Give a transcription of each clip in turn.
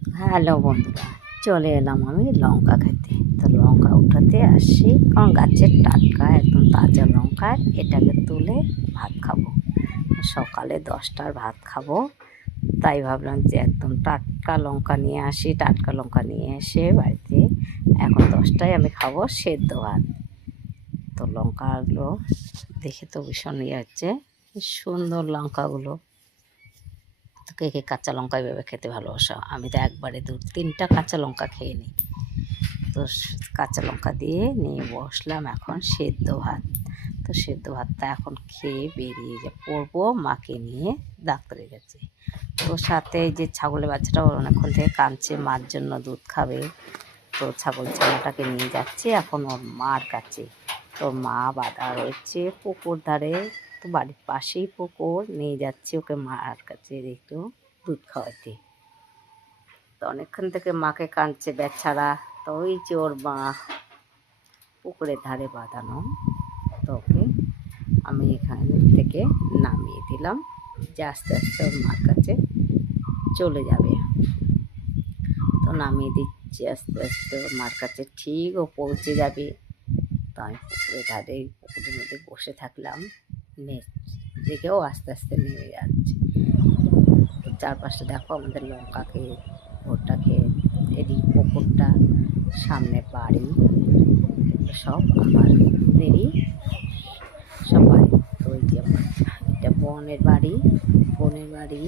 Hello বন্ধুরা, চলে এলাম আমি লঙ্কা খেতে। তো লঙ্কা উঠাতে আসছি, কারণ গাছের টাটকা একদম তাজা লঙ্কা। এটাকে তুলে ভাত খাবো। সকালে 10টার ভাত খাবো, তাই ভাবলাম যে একদম টাটকা লঙ্কা নিয়ে আসি। টাটকা লঙ্কা নিয়ে এসে বাড়িতে এখন 10টায় আমি খাবো সেদ্ধ ভাত। তো লঙ্কাগুলো দেখে তো ভীষণ হচ্ছে, সুন্দর লঙ্কাগুলো। তো কে কে কাঁচা লঙ্কা এভাবে খেতে ভালোবাসো? আমি তো একবারে 2-3টা কাঁচা লঙ্কা খেয়ে নিই। তো কাঁচা লঙ্কা দিয়ে নিয়ে বসলাম এখন সেদ্ধ ভাত। তো সেদ্ধ ভাতটা এখন খেয়ে বেরিয়ে পড়বো মাকে নিয়ে ডাক্তারের কাছে। তো সাথে যে ছাগলের বাচ্চাটা অনেকক্ষণ থেকে কাঁদছে, মার জন্য দুধ খাবে। তো ছাগল ছানাটাকে নিয়ে যাচ্ছে এখন ওর মার কাছে। তো মা বাঁধা রয়েছে পুকুর ধারে, তো বাড়ির পাশেই পুকুর, নিয়ে যাচ্ছে ওকে মার কাছে একটু দুধ খাওয়াতে। তো অনেকক্ষণ থেকে মাকে কাঁদছে বেচারা। তো ওই যে ওর মা পুকুরের ধারে বাঁধানো, তো ওকে আমি এখান থেকে নামিয়ে দিলাম যে আস্তে আস্তে ওর মার কাছে চলে যাবে। তো নামিয়ে দিচ্ছি আস্তে আস্তে ওর মার কাছে, ঠিক ও পৌঁছে যাবে। তো আমি পুকুরের ধারে পুকুরের মধ্যে বসে থাকলাম, দেখেও আস্তে আস্তে নেমে যাচ্ছে। তো চারপাশটা দেখো আমাদের লঙ্কা ক্ষেত, ভুট্টা ক্ষেত, এদিক পুকুরটা, সামনে বাড়ি, সব আমাদেরই সব বাড়ি। তো ওই যে আমার এটা বোনের বাড়ি, বোনের বাড়ি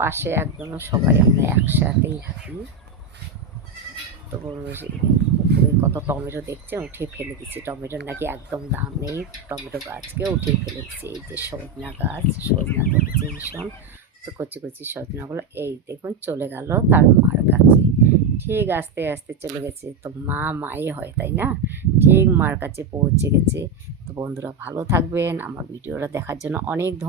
পাশে একদম সবাই আমরা একসাথেই থাকি। তো পুকুরে কত টমেটো দেখছে, উঠিয়ে ফেলে দিচ্ছি। টমেটোর নাকি একদম দাম নেই, টমেটো গাছকে উঠিয়ে ফেলে দিচ্ছি। এই যে সজনা গাছ, সজনা ধরেছে ভীষণ। তো কচি কচি সজনাগুলো এই দেখুন চলে গেল তার মার কাছে। ঠিক আস্তে আস্তে চলে গেছে। তো মা মাই হয় তাই না, ঠিক মার কাছে পৌঁছে গেছে। তো বন্ধুরা ভালো থাকবেন, আমার ভিডিওটা দেখার জন্য অনেক ধন্যবাদ।